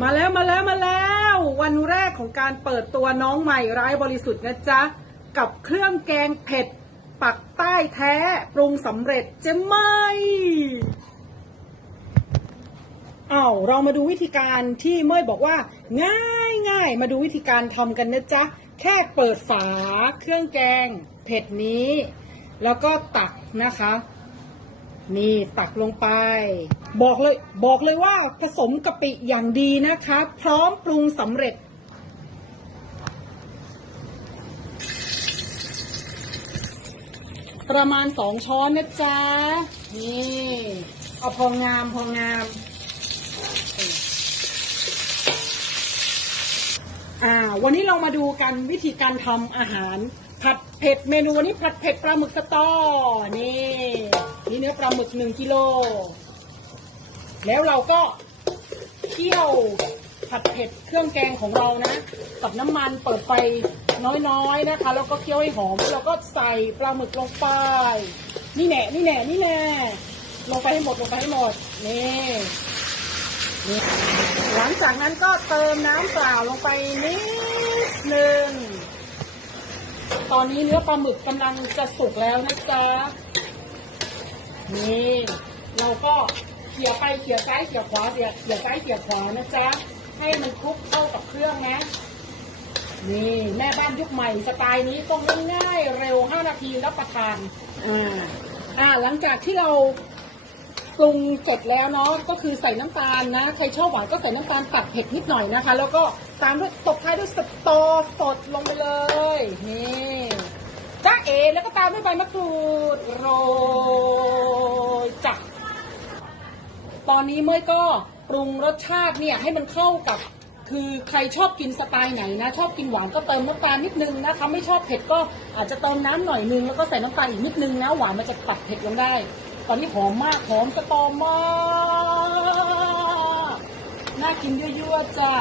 มาแล้วมาแล้วมาแล้ว วันแรกของการเปิดตัวน้องใหม่ร้ายบริสุทธิ์นะจ๊ะ กับเครื่องแกงเผ็ด ปักใต้แท้ปรุงสำเร็จจะไหมอ้าวเรามาดูวิธีการที่เมื่อยบอกว่า ง่ายง่ายมาดูวิธีการทำกันนะจ๊ะ แค่เปิดฝาเครื่องแกงเผ็ดนี้ แล้วก็ตักนะคะ นี่ตักลงไป บอกเลย บอกเลยว่าผสมกะปิอย่างดีนะคะ พร้อมปรุงสำเร็จ ประมาณสองช้อนนะจ๊ะ นี่เอาพองามพองาม อ่า วันนี้เรามาดูกันวิธีการทำอาหาร ผัดเผ็ดเมนูวันนี้ผัดเผ็ดปลาหมึกสตอ นี่ นี่เนื้อปลาหมึกหนึ่งกิโล แล้วเราก็เคี่ยวผัดเผ็ดเครื่องแกงของเรานะ กับน้ำมันเปิดไฟน้อยๆนะคะ แล้วก็เคี่ยวให้หอมแล้วก็ใส่ปลาหมึกลงไป นี่แน่นี่แน่นี่แน่ลงไปให้หมดลงไปให้หมดนี่นี่หลังจากนั้นก็เติมน้ำเปล่าลงไปนิดหนึ่ ตอนนี้เนื้อปลาหมึกกำลังจะสุกแล้วนะจ๊ะ นี่ เราก็เขี่ยไปเขี่ยซ้ายเขี่ยขวาเขี่ยเขี่ยซ้ายเขี่ยขวานะจ๊ะ ให้มันคลุกเข้ากับเครื่องนะ นี่แม่บ้านยุคใหม่สไตล์นี้ต้องง่ายๆเร็ว 5 นาทีรับประทาน อ่า อ่า หลังจากที่เรา ปรุงเสร็จแล้วเนาะก็คือใส่น้ำตาลนะใครชอบหวานก็ใส่น้ำตาลตัดเผ็ดนิดหน่อยนะคะ แล้วก็ตามด้วยตบท้ายด้วยสตอสดลงไปเลยนี่จ้าเอแล้วก็ตามด้วยใบมะกรูดโรยจักตอนนี้เมื่อยก็ปรุงรสชาติเนี่ยให้มันเข้ากับคือใครชอบกินสไตล์ไหนนะ ชอบกินหวานก็เติมน้ำตาลนิดนึงนะคะไม่ชอบเผ็ดก็อาจจะเติมน้ำหน่อยนึงแล้วก็ใส่น้ำตาลอีกนิดนึงนะหวานมันจะตัดเผ็ดลงได้ อนนี้หอมมากหอมสตอมาก น่ากินยั่วๆจ้า